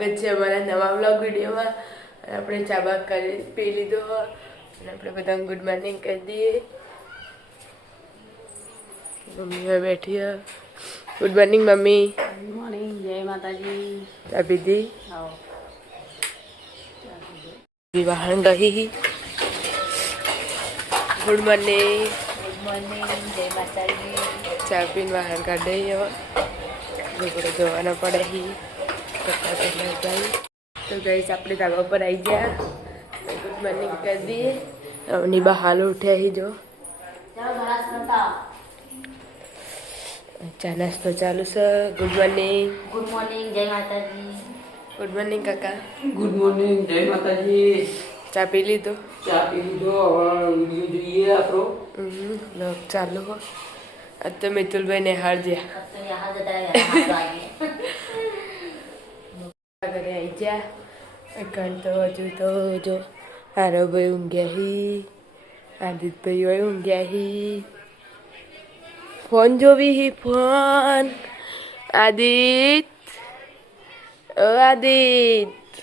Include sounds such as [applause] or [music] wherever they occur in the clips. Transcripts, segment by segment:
સ્વાગત છે અમારા નવા વ્લોગ વિડીયોમાં. આપણે ચાબા કરી પી લીધો અને આપણે બધાને ગુડ મોર્નિંગ કરી દઈએ. મમ્મી બેઠી good morning mummy. Good morning જય માતાજી. ચા પીધી? આવો વિવાહન ગઈ ગુડ મોર્નિંગ ગુડ મોર્નિંગ જય માતાજી. ચા પીને વાહન કાઢે હવે લુગડો પડે હી કપડા પહેલા જાય તો ગઈ આપણે ધાબા પર આવી ગયા ગુડ મોર્નિંગ કરી દઈએ અવની બા હાલ ઉઠ્યા હી જો ચાલો ઘણા સરતા ચા નાસ્તો ચાલુ છે ગુડ મોર્નિંગ ગુડ મોર્નિંગ જય માતાજી ગુડ મોર્નિંગ કાકા ગુડ મોર્નિંગ જય માતાજી ચા પી લીધો ચા પી લીધો હવે વીડિયો જોઈએ આપણો હમ, લોક ચાલુ હો આજ તો મિતુલભાઈ ને હાર જ્યાં ઘરે આવી ગયા કારણ તો હજુ તો જો હારો ભાઈ ઊંઘ્યા હી આદિતભાઈ હોય ઊંઘ્યા હી ફોન જોવી હી phone Adit Adit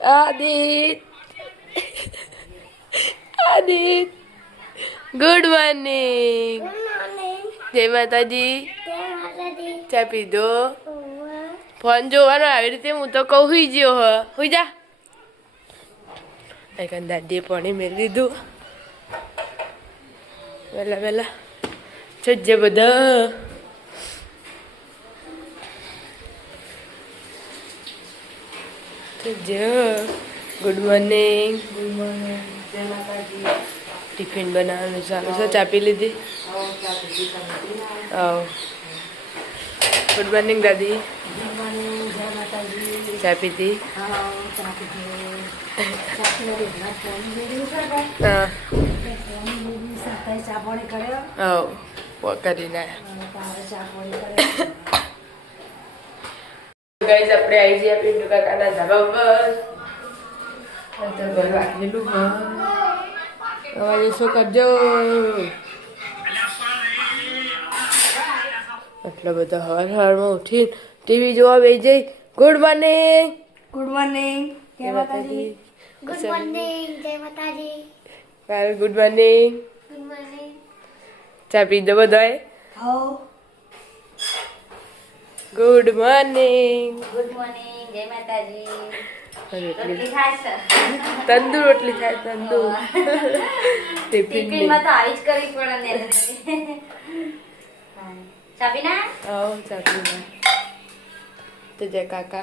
Adit Adit good morning જય માતાજી ચા પીધો ફોન જોવાનો આવી રીતે હું તો કહું હુઈ ગયો હ. હુઈ જા. એકન દાદીએ પાણી મેળ દીધું વહેલા વહેલા છજ્જે બધા. છજ્જે ગુડ મોર્નિંગ ગુડ મોર્નિંગ જય માતાજી. ટિફિન બનાવવાનું ચાલુ છે ચા પી લીધી? ગુડ મોર્નિંગ દાદી ગુડ મોર્નિંગ જય માતાજી ચા પીધી? કરીને ગાઈઝ આપણે આવી જઈએ પિન્ટુ કાકાના ધાબા પર તો ઘર વાગેલું હ અવાજ શું કરજો? એટલો બધો હવાર હવારમાં ઉઠીને ટીવી જોવા બેસી જઈ. ગુડ મોર્નિંગ ગુડ મોર્નિંગ જય માતાજી ગુડ મોર્નિંગ જય માતાજી કાલ ગુડ મોર્નિંગ ગુડ મોર્નિંગ ચા પી દો બધાએ હો ગુડ મોર્નિંગ ગુડ મોર્નિંગ જય માતાજી રોટલી રોટલી ખાય તંદુર રોટલી થાય તંદુર ટિફિનમાં તો આવી જ કરવી પડે ને. ચાપી ના આવો ચા પી તો જય કાકા.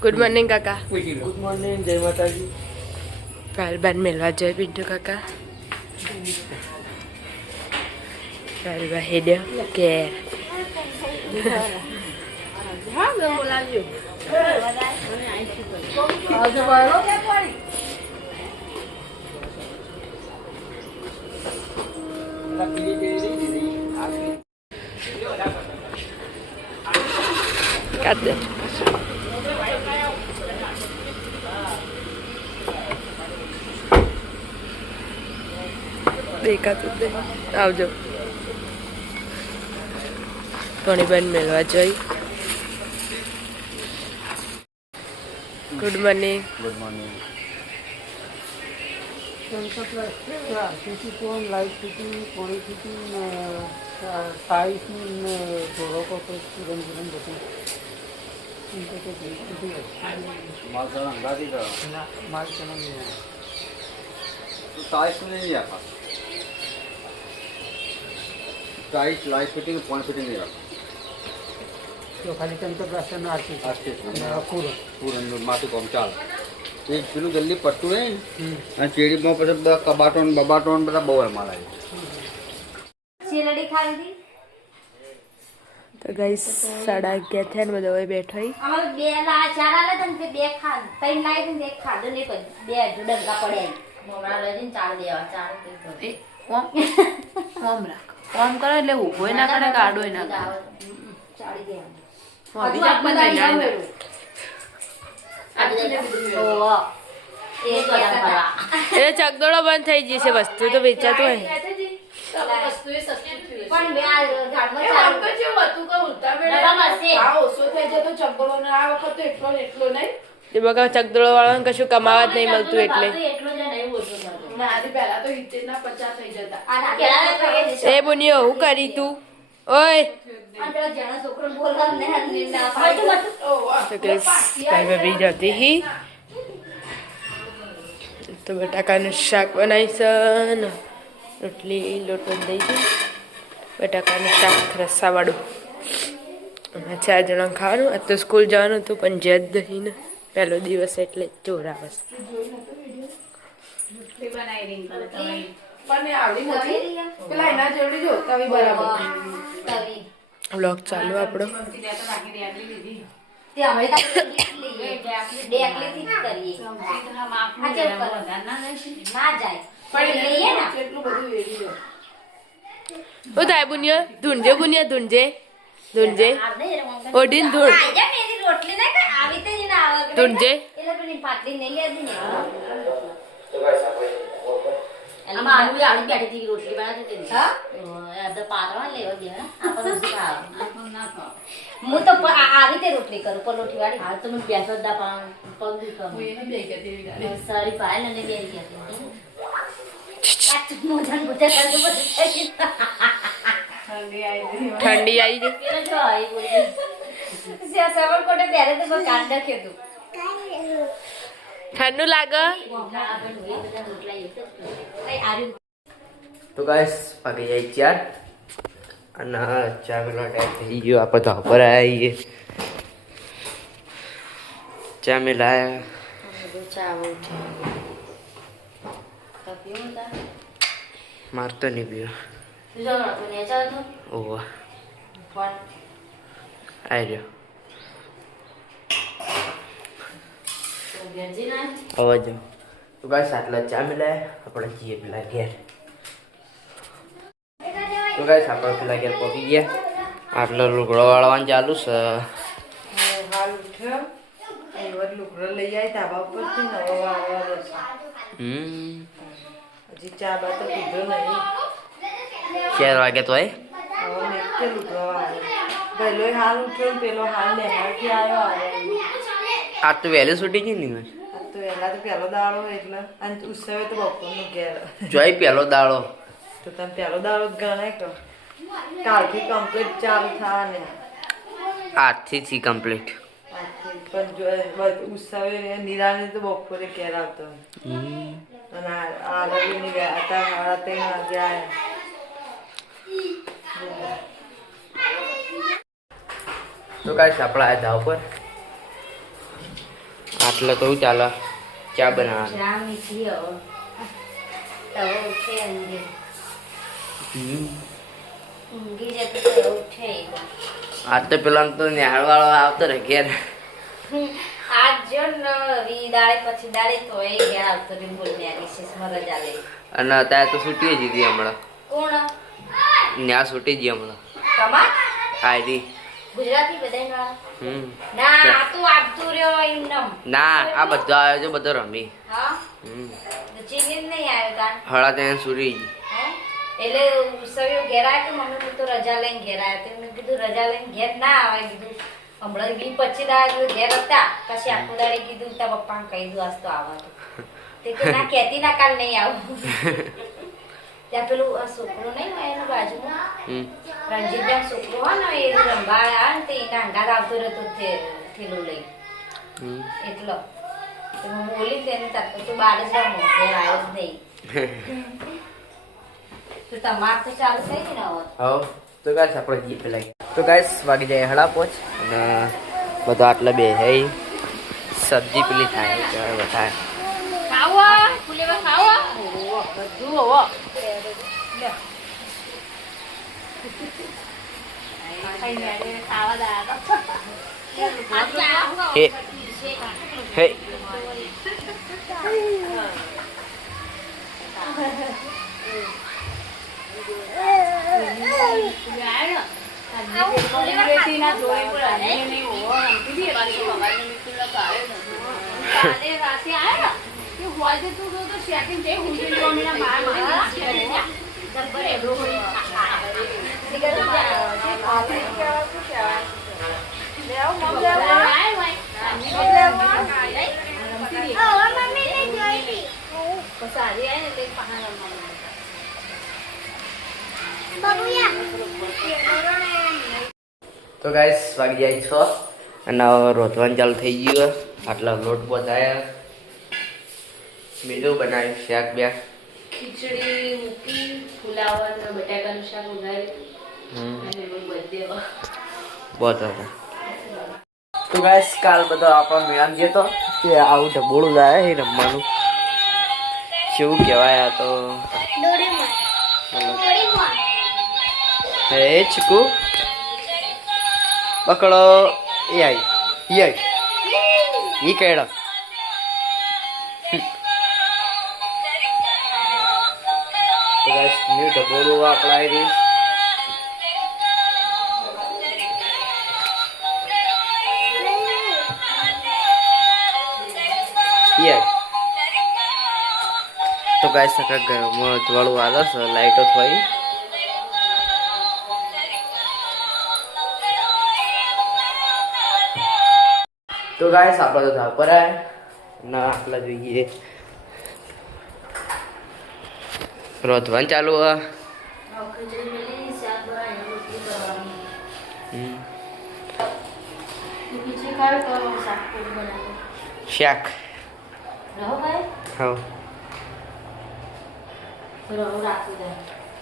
ગુડ મોર્નિંગ કાકા. ગુડ મોર્નિંગ જય માતાજી. કાલબાન મેળવા જય પિન્ટુ કાકા. કાલબા હેડ્યો કે. કાઢ દે દેખાતું નહીં. આવજો. પાણી બંધ મેળવા જઈ. ગુડ મોર્નિંગ ગુડ મોર્નિંગ কিছু কোন লাইট ফিটিং করে ফিটিং টাইট বড় কত চুরন চুরন দেখুন মাছ জানান দাদি না মাছ জানান টাইট নিয়ে রাখা tight light fitting point fitting নিয়ে রাখা তো খালি টেম্পারেচার না আছে মাটি কম চাল એ પેલું જલ્દી પડતું નહીં અને ચેડીમાં પછી બધા કબાટો ને બબાટો ને બધા બહુ એમાં લાગે તો ગઈ સાડા અગિયાર થયા ને બધા હવે બેઠો અમારે બે લા ચાર આલે તો તે બે ખા ત્રણ લાવી ને એક ખાધો ને એક બે ડંકા મમરા દેવા ચાર ઓમ. રાખ. ઓમ કરે એટલે ઊભો ના કરે કાઢો ના કરે. એ બધા. ચકદોડો બંધ થઈ જશે વસ્તુ તો વેચાતું હોય. ચકદોડો વાળાને કશું કમાવા જ નહીં મળતું એટલે. એટલું જ નહીં ઓછું થતું. એ. બુનિયો હું કરી તું? ઓય. તો કે ભાઈ ભાભી હી તો બટાકાનું શાક બનાવીશ રોટલી લોટો દઈ બટાકાનું શાક રસાવાળું. અમે ચાર જણા ખાવાનું. આ તો સ્કૂલ જવાનું હતું પણ જેદ જ ને પહેલો દિવસ એટલે જોર આવે. તવી. ચાલુ આપણો. જ પણ લઈએ ને. શું થાય બુનિયા ધૂંઢજે બુનિયા ધૂંઢજે ધૂંઢજે ઓઢીને ધૂળ આઈ રોટલી ના કર આવી તે જ પેલી પાટલી નહીં લેતી ને. આમાં આલુ આલુ બેઠી હતી રોટલી બનાવતી હતી હા? એ બધા પારવા લેવા ને આપણને હું તો આવી તે રોટલી કરું પલોઠી વાળી હાલ તો મને બેસો દા પાણ પગ દુખાવું સારી પાયલ અને કહેતી મોઢા કરતું ગયું. ઠંડી આવી ગઈ પેલો જો આવી બોલી જ્યાં સવરકોટે તો કાંડ નાખ્યું હતું. ઠંડુ લાગે? તો ગાઈસ વાગી જાય ચાર. અને ચા મેલો ટાઈમ થઈ ગયો. આપણે તો ઉપર આવીએ ચા મેં લાયા. મારતો નહીં પીયો. ઓહો આવી રહ્યો. હવે જો, તો ગાઈસ આટલા ચા મિલાય લાયા આપણે જઈએ પેલા ઘેર. તો ગાઈસ આપણે પેલા ઘેર પહોંચી ગયા. આટલો લુગડો વાળવાનું ચાલુ છે. હાલ ઉઠ્યો ચાર વાગે તો એ હવે મેં કે લુગડો હાલ ને હાલ આવ્યો આવ્યો. આજ તો વહેલી છૂટી ગઈ ને તો એલા તો પહેલો દાડો એટલે અને ઉત્સવે તો બપોરનું ઘેર. જોઈ પહેલો દાડો. તો તમે પહેલો દાડો ગણાય કે કાલથી કમ્પ્લીટ ચાલુ ને આજથી થી કમ્પ્લીટ પણ જો ઉત્સવે નિરાને તો બપોરે ઘેર આવતો અને આ- રવિની ગયા હતા મારા તે આવ્યા તો કાંઈ આપણા આ ધાવ પર. આટલે તો ચાલે ચા બનાવવાની. આજ તો પેલા તો નિહાળ વાળો આવતો રહે ઘેર. જો અને અત્યારે તો છૂટી જીધી હમણાં. કોણ? ન્યા છૂટી ગઈ હમણાં. આયરી ગુજરાતી બધાય ના આ તો આપતું રહ્યો એમનેમ ના આ બધો આવ્યો છે બધો રમી. હા? ચીની નહીં આવ્યો તાન હળા ત્યાં સુરી એટલે ઉત્સવીઓ ઘેર આવ્યો તો મમ્મી રજા લઈને ઘેર આવ્યો તો મેં કીધું રજા લઈને ઘેર ના આવે. કીધું હમણાં પચીસ દાડા ઘેર હતા. પછી આખું દાડે કીધું તારા પપ્પાને કહી દઉં આજ તો આવવાનું તે ના કહેતી ના કાલ નહીં આવું. [laughs] ત્યાં પેલું છોકરો નહીં હોય એનું બાજુમાં? રણજીતભાઈ છોકરો હોય ને એ રંભાળ આવે ને તે એના અંગાત આવતો રહેતો થેલું લઈ. એટલો. તો હું બોલી તેને તરત તો બાર જ રમો ઘેર આવ્યો જ નહીં. [laughs] તો તમાર તો ચાલુ થઈ ને હવે? તો ગાઈસ આપણે જઈએ પેલા તો ગાઈસ વાગી જાય હળા પોચ અને બધા આટલા બે હે સબ્જી પેલી થાય ચાલ બધા હે હે હવે મમ્મીને જોઈ હતી સારી આવી ને તે પાણી રમવાનું. બબુયા તો ગાઈસ વાગી જાય છ અને હવે રોતવાનું ચાલુ થઈ ગયું આટલા લોટ બધાયા બીજું બનાવ્યું શાક બ્યાક ખીચડી મૂકી ફુલાવર ને બટાકાનું શાક ઉગાડ્યું હમ. અને બધે બહુ હતા તો ગાઈસ કાલ બધો આપણો મેળામ ગયો તો કે આવું ઢબોળું જાય એ રમવાનું. શું કહેવાય આ તો? હે ચીકુ. પકડો. એ આઈ એ આઈ ઈ કેળા. ગાઈસ વાપરાય આપણા આવી યાર તો ગાઈસ સકા ઘરમાં વાળું આવે છે, લાઈટો થઈ. તો ગાય આપણે તો ધાર પર ના, આટલા જોઈએ. રોધવાનું ચાલુ હા. શાક.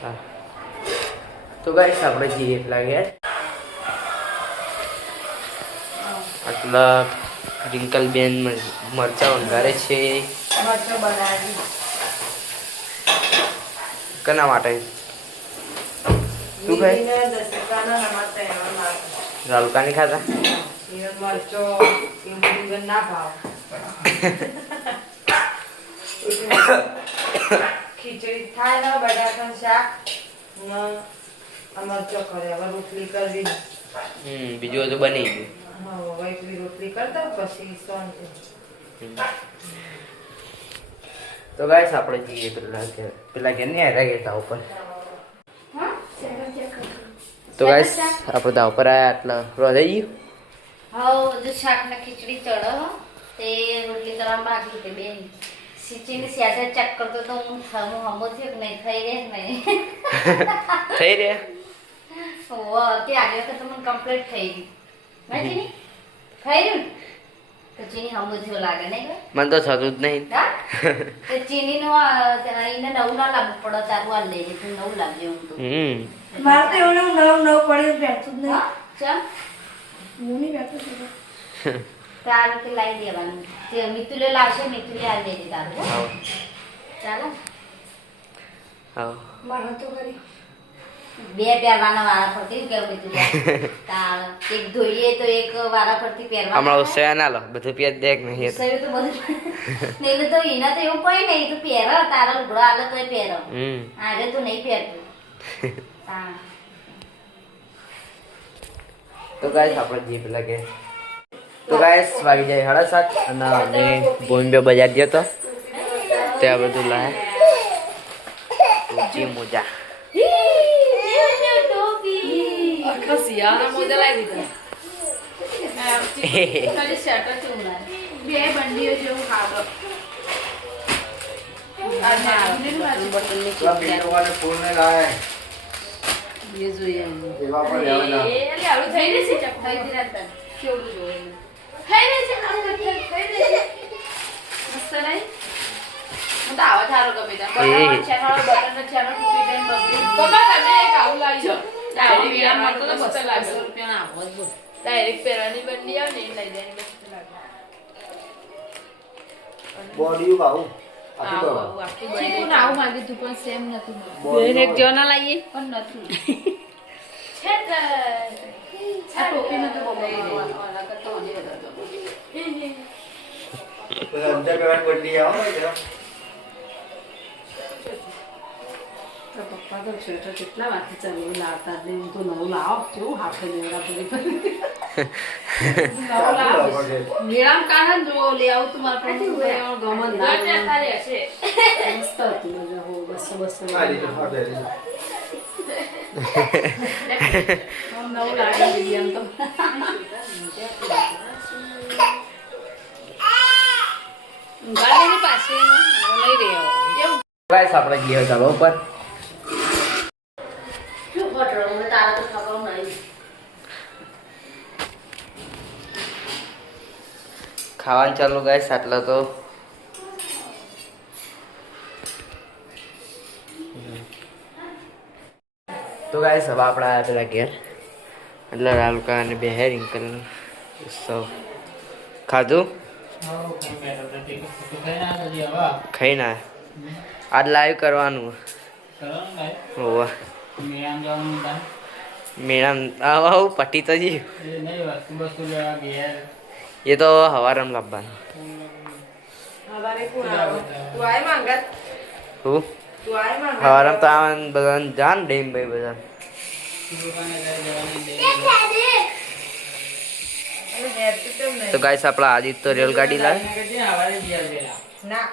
હા. તો ગાઈસ આપણે જઈએ એટલા ગયા આટલા રિંકલ બેન મરચા વંગારે છે. મરચો બનાવી કના માટે? તું ખાઈ તૈયાર નાખો. ખાતા? મરચો ના ભાવ. ખીચડી થાય ને બટાકાનું શાક મરચો કરે. હવે રોટલી કરવી હમ બીજું બધું બની ગયું. હા રોટલી કરતા પછી તો ગાઈસ આપણે જઈએ પેલા ઘેર. પેલા ઘેર નહીં આવ્યા ગયા ઉપર. તો ગાઈસ આપણે તા ઉપર આવ્યા એટલે રોધાઈ ગયું? હા જો શાક ને ખીચડી ચડો તે રોટલી કરવા બાકી તે બેન. સિંચીની સ્યાસે ચેક કરતો તો હું હું હમો થયો કે નહીં? થઈ રહે નહીં? [laughs] થઈ ઓહો, તે આગળ તો મને કમ્પ્લીટ થઈ ગઈ ના ચીની થઈ રહ્યું? ચીની હમો થયો લાગે નહીં? મને તો થતું જ નહીં? તો ચીનીનું આ એને નવું ના લાવવું પડે તારું આ લઈ તું નવું લાવજે હું તો. મારે તો એવું નવ નવ પડ્યું બેઠું જ નહીં. ચમ? હું નહીં બેઠું છું. તારું કે લાવી દેવાનું. તે મિતુલે લાવશે મિતુલે આ દેજે તારું ચાલો. હા. મારા તો કરી. બે પહેરવાના વારા ફરતી કેવું મિતુલે તાર એક ધોઈએ તો એક વારા ફરતી હમણાં પહેરવાના ઉત્સાહ ના લો બધું પહેર દેખ નહીં એ તો. બધું નહીં તો એના તો એવું કોઈ નહીં તો પહેર તારા લુગડો આલે તો પહેર. હમ. આરે તું નહીં પહેરતું. [laughs] તો ગાઈસ આપણે જીપ લાગે તો ગાઈસ વાગી જાય સાડા સાત અને અમે બોમ્બે બજાર ગયો તો. ત્યાં બધું લાયા. જી મોજા. આખા શિયાળાના મોજા લાવી દીધા બે બંડીઓ જેવું થારો ગમે ત્યાં તમે એક આવું લાવી ડાયરેક્ટ પહેરવાની બંડી આવે ને એ લઈ જાય બોડી આવું આખી આવું તો આવું પપ્પા તો સ્વેટર કેટલા વાગે ચાલુ લાવતા જ નહીં. તો નવું લાવો કેવું હાથે મેળા પડી પડી. નવું લાવો. મેળામાં કાઢે જો લઈ આવું તું મારા પાસે તો ના મસ્ત હતું મજા હો બસો બસો નવું લાગી દીધી એમ તો. ગાડીની પાસે લઈ રહ્યો. ગાઈસ આપણે ગયા ઉપર શું તો ખબર નહીં ખાવાનું ચાલુ ગાઈસ આટલા તો. તો ગાઈસ હવે આપણે આવ્યા પેલા ઘેર. એટલે રાલુકા અને બે હેર ઇંકલ ઉત્સવ. ખાધું? ખાઈ ના. આજ લાઈવ કરવાનું. હોવા. મેળામ આવ પટી પટ્ટી તો જી એ તો હવારમ લાવવાનું હવારે કોણ આવે? તું આય માંગત. હું? તું હવારમ તો આવા બધા જાન ડેમ ભાઈ બધા. તો ગાઈસ આપણા આદિત્ય રેલગાડી લાવે. ના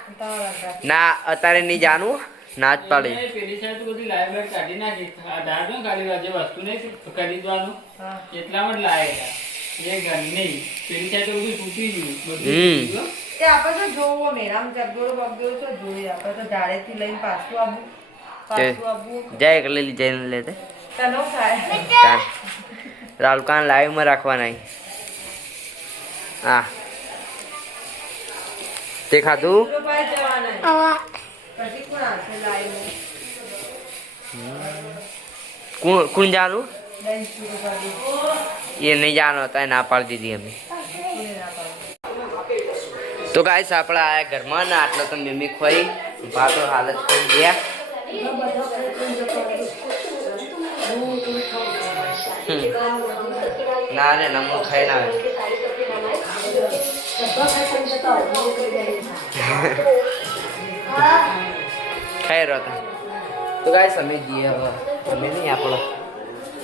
ના અત્યારે નહીં જાણવું ના જ પાડી પેલી સાઈડ બધી લાઈવ બેટ કાઢી નાખી. આ ધાર ને કાઢી વસ્તુ નહીં ખરીદવાનું એટલામાં જ લાયેલા એ ઘર પેલી સાઈડ બધું તૂટી ગયું. બધું હમ. તૂટી ગયું. એ આપણે તો જોવો મેરામ ચકડોળો બગડોળો તો જોઈએ આપણે તો ઝાડેથી લઈને પાછું આવું. પાછું આવું. જાય એકલે લઈ જઈને લેતે તનો થાય રાલકાન લાઈવમાં રાખવાના હા. તે ખાધું? આવશે લાઈવ કોણ કોણ જાણું લઈને શરૂ કરી એ નહીં જાણો તો ના પાડી દીધી અમે તો ગાઈસ આપણા આયા ઘરમાં ને આટલો તો મમ્મી ખોઈ ભાતો હાલત થઈ ગયા. ના રે નમો ખાઈ ના. [laughs] [laughs] ખાઈ હતા તો. ગાય અમે જઈએ હવે. અમે નહીં, આપણો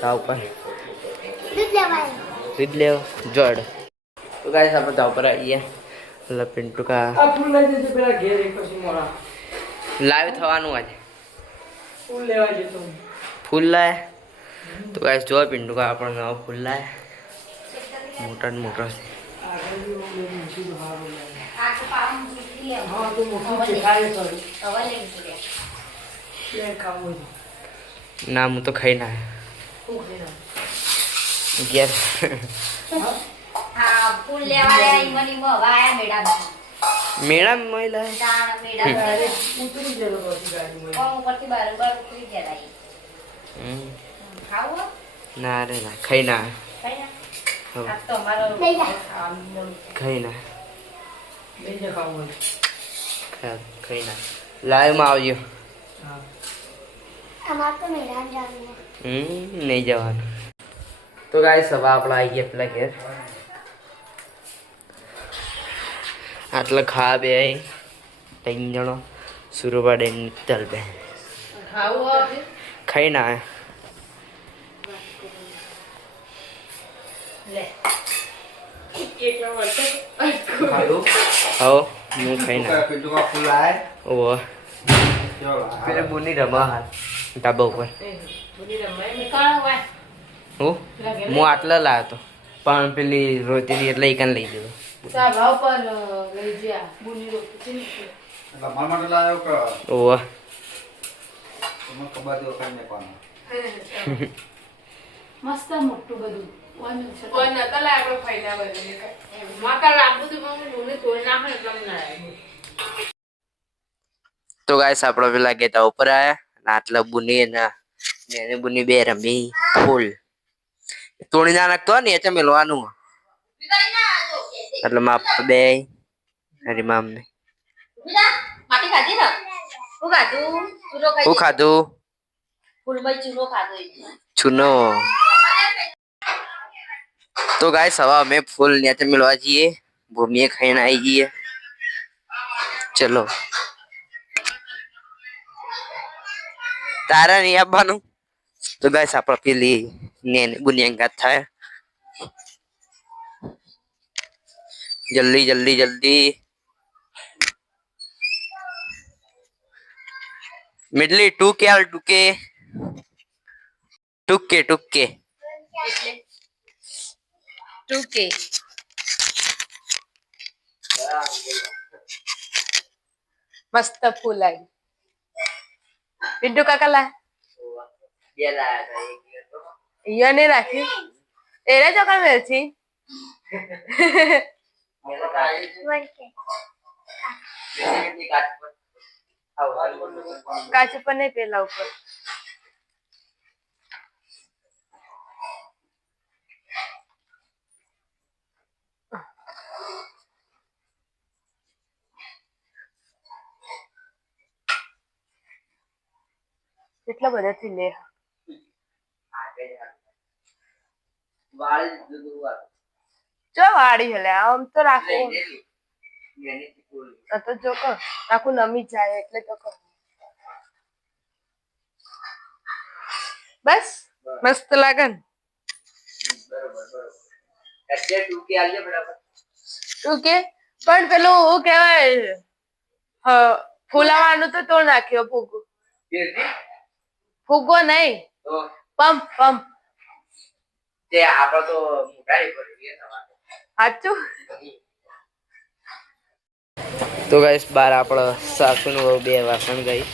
તાવ પર દૂધ લેવો. જોડ તો ગાય આપણે તાવ પર આવીએ. એટલે પિન્ટુ કા. આ ફૂલ લઈ જજો પેલા ઘેર એક પછી મોડા લાઈવ થવાનું આજે. ફૂલ લેવા જતો. ફૂલ લાય. તો ગાય જો પિન્ટુ કા, આપણો નવો ફૂલ લાય. મોટા મોટો છે. હા તો મોટું દેખાય છે. ના, હું તો ખાઈ ના મેડમ મેળા માં લાય તાણ મેડમ ઉતરી ગયેલો પછી ગાડીમાં કોમ ઉપરથી બારોબાર ઉતરી ગયા ઈ. હમ. ખાવું હો? ના રે ના, ખાઈ ના ખાઈ ના તો. ખાઈ ના ખાઈ ના. લાઈવમાં આવજો. હા. અમારે તો મેદાન જવાનું હમ નહીં જવાનું. તો ગાય સવા આપણે આવી ગયા પેલા ઘેર. આટલા ખા બે ત્રણ જણો. સુરવાડે નિત્તલ બે ખાવું હોય ખાઈ ના. લે. હો હું ખાઈ ના પિન્ટુમાં ફૂલ લાય ઓહો કેવો લાય? રમા હાલ ધાબા ઉપર હું હું આટલા લાવ્યો હતો પણ પેલી રોતી એટલે એકન લઈ દીધો બુની ઓહો મસ્ત મોટું બધું. કોઈ નતા લાય આપણે ફાયદા બને માકા રાખવું તું મને તોડી નાખે એટલે મને તો ગાઈસ આપડે પેલા ગેતા ઉપર આયા અને આટલા બુની ને એને બુની બે રમી ફૂલ તોડી ના નાખતો ને એ મેલવાનું એટલે માપ બે અરે મામ ને. માટી ખાધી ને? હું ખાધું? ચૂરો હું ખાધું? ફૂલભાઈ ચૂરો ખાધો ચૂનો. તો ગાઈસ હવે અમે ફૂલ નેચે મેળવા જઈએ ભૂમિએ ખાઈને આવી જઈએ ચલો તારા નહીં આપવાનું તો ગાઈસ આપણે પેલી નેની બુનિયાંગાત થાય જલ્દી જલ્દી જલ્દી મિડલી ટુ કે આલ ટુ કે ટુકે ટુકે ટૂંકે. મસ્ત ફૂલ આવી. પિન્ટુ કાકા લા ઈયો ને રાખ્યું? એને ચોકડ મેળથી કાચું પણ નહીં પેલા ઉપર. કેટલા બધાથી લે? ચો વાળી હલે, આમ તો રાખવું તો જો કો આખું નમી જાય એટલે તો કહું બસ, મસ્ત લાગે ને. પણ પેલું હું કહેવાય ફુલાવાનું તો તો નાખ્યો ફૂગો ફૂગો નહીં. Pump pump. તે આપણે તો સાચું તો ગાઈસ બાર આપણો સાસુ નું બે વાસણ ગઈ. [laughs]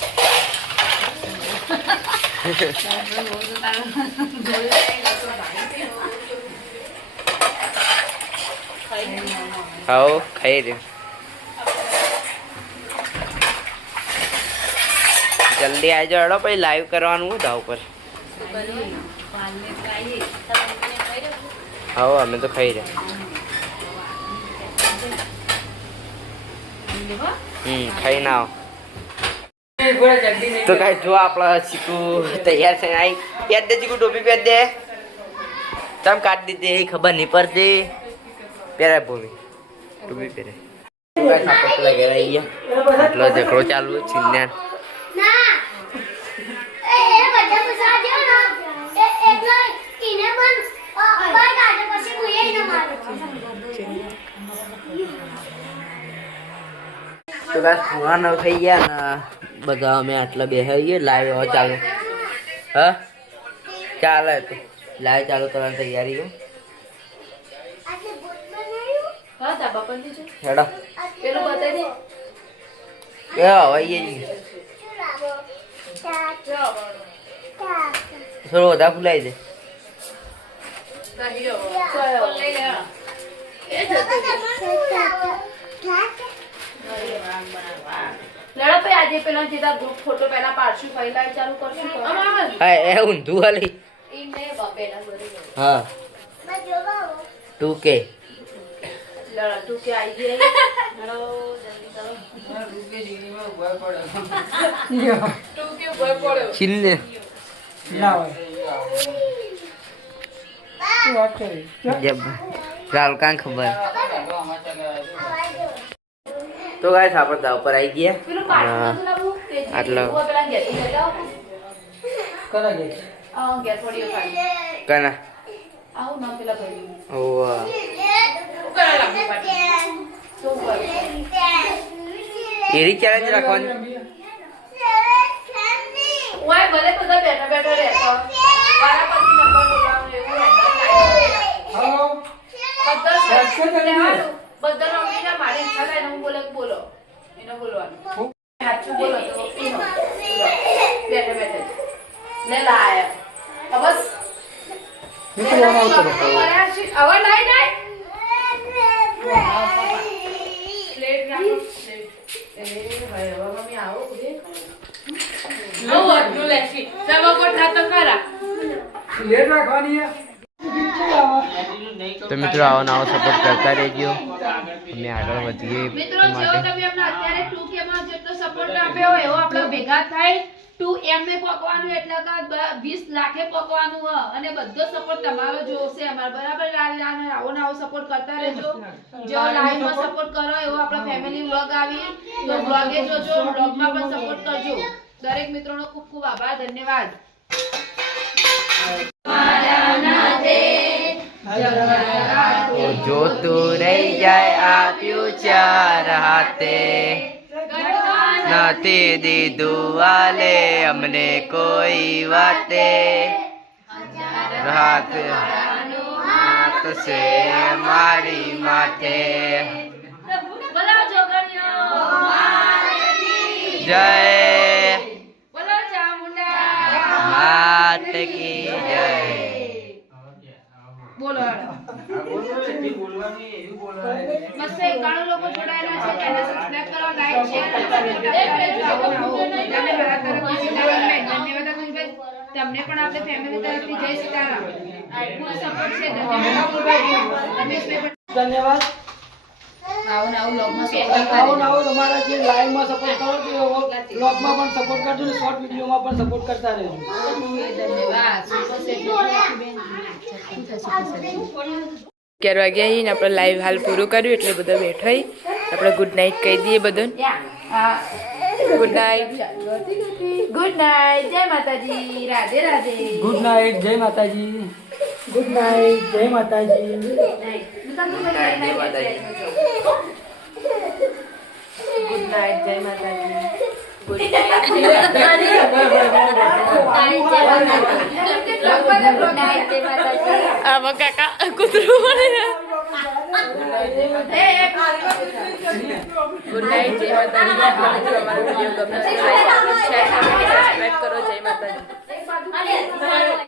આવો ખાઈ રહ્યો જલ્દી આવજો હેડો, પછી લાઈવ કરવાનું ધાવ ઉપર હાઉ અમે તો ખાઈ રહ્યા. હમ ખાઈ ના આવો. તો કઈ જો આપણા ચીકુ તૈયાર થઈને આવી પહેર દે ચીકુ, ટોપી પહેર દે. તમ કાઢી દીધી એ ખબર નહીં પડતી. પહેરે ભૂમિ. ટોપી પહેરે આવી આટલો ઝઘડો ચાલુ છે એ બધા પૂછવા જેવો ના એ એટલો ઈને પણ બાય કાઢે પછી કોઈ ન મારે તો કાંઈ પૂરા નવ થઈ ગયા ને બધા અમે આટલા બેસી ગઈએ લાઈવ હવે ચાલુ હા ચાલે તો લાઈવ ચાલુ કરવાની તૈયારી છે આટલે ભૂત બનાવ્યું હા ધાબા પર જજો હેડો પેલું બતાવી દે એ હવાઈએ જઈએ શું લાવો તા તા થોડો વધારે ફૂલાઈ દે. આજે પેલા જેતા ગ્રુપ ફોટો પહેલા પાડશું પછી ચાલુ કરશું હા એ ઊંધું વાલી. હા. ટુ કે લડો કે આવી ગઈ. જલ્દી કરો. ચિલ્લે જબ ચાલ કાં ખબર. તો ગાય આપણે દા ઉપર આવી ગયા. આટલો. કના? ના ઓવા. એરી ચેલેન્જ રાખવાની. ઓય ભલે બધા બેઠા બેઠા રહેતા. મારા પછી નંબર બોલાવવાનો એવું હેન્ડલ થાય બધા લેવાનું બધા નોકરીના મારી ઈચ્છા થાય ને હું બોલે બોલો. એનો બોલવાનું. સાચું બોલો તો પીનો બેઠા બેઠા. લે લાયા. બસ. હવે નહીં નહીં? પ્લેટ રાખો પ્લેટ એ ભાઈ હવે મમ્મી આવો ઊભી. તો મિત્રો આવો નવો સપોર્ટ કરતા રહેજો. અમે આગળ વધીએ મિત્રો જેવો તમે અમને અત્યારે 2k માં જેટલો સપોર્ટ આપ્યો એવો આપણો ભેગા થાય. 2m ને પકવાનું એટલે કે 20 લાખે પકવાનું હ. અને બધો સપોર્ટ તમારો જોશે. અમાર બરાબર આવો ને આવો સપોર્ટ કરતા રહેજો. જો લાઈવમાં સપોર્ટ કરો એવો આપણા ફેમિલી વ્લોગ આવી. તો વ્લોગે જોજો વ્લોગમાં પણ સપોર્ટ કરજો. દરેક મિત્રોનો ખૂબ ખૂબ આભાર ધન્યવાદ. જોતું રહી જાય આપ્યું ચાર હાથે નથી દીધું વાલે અમને કોઈ વાતે. હાથ હાથ છે મારી માથે. જય માત કી જય. બોલો મસ્ત એકાણું લોકો જોડાયેલા છે તેને સબસ્ક્રાઇબ કરો લાઈક શેર અને કમેન્ટ તમને તરફથી સીતારામ ધન્યવાદ અતુલભાઈ તમને પણ આપણે ફેમિલી તરફથી જય સીતારામ. પૂરો સપોર્ટ છે. ધન્યવાદ. આવું આવું લોગમાં સપોર્ટ આવો આવું તમારા જે લાઈવમાં સપોર્ટ કરો છો એવો બ્લોગમાં પણ સપોર્ટ કરજો ને શોર્ટ વિડીયોમાં પણ સપોર્ટ કરતા રહેજો. ધન્યવાદ. સુપર સેટ બેન શું થશે અગિયાર વાગ્યા અહીં ને આપણે લાઈવ હાલ પૂરું કર્યું એટલે બધા બેઠો આપણે ગુડ નાઇટ કહી દઈએ બધાને. ગુડ નાઇટ ગુડ નાઇટ જય માતાજી. રાધે રાધે. ગુડ નાઇટ જય માતાજી. ગુડ નાઇટ જય માતાજી. ગુડ નાઇટ જય માતાજી ગુડ આમાં કાકા કૂતરું ગુડ નાઇટ જય માતાજી અમારો વીડિયો ગમે તો લાઈક કરો શેર કરો સબસ્ક્રાઇબ કરો જય માતાજી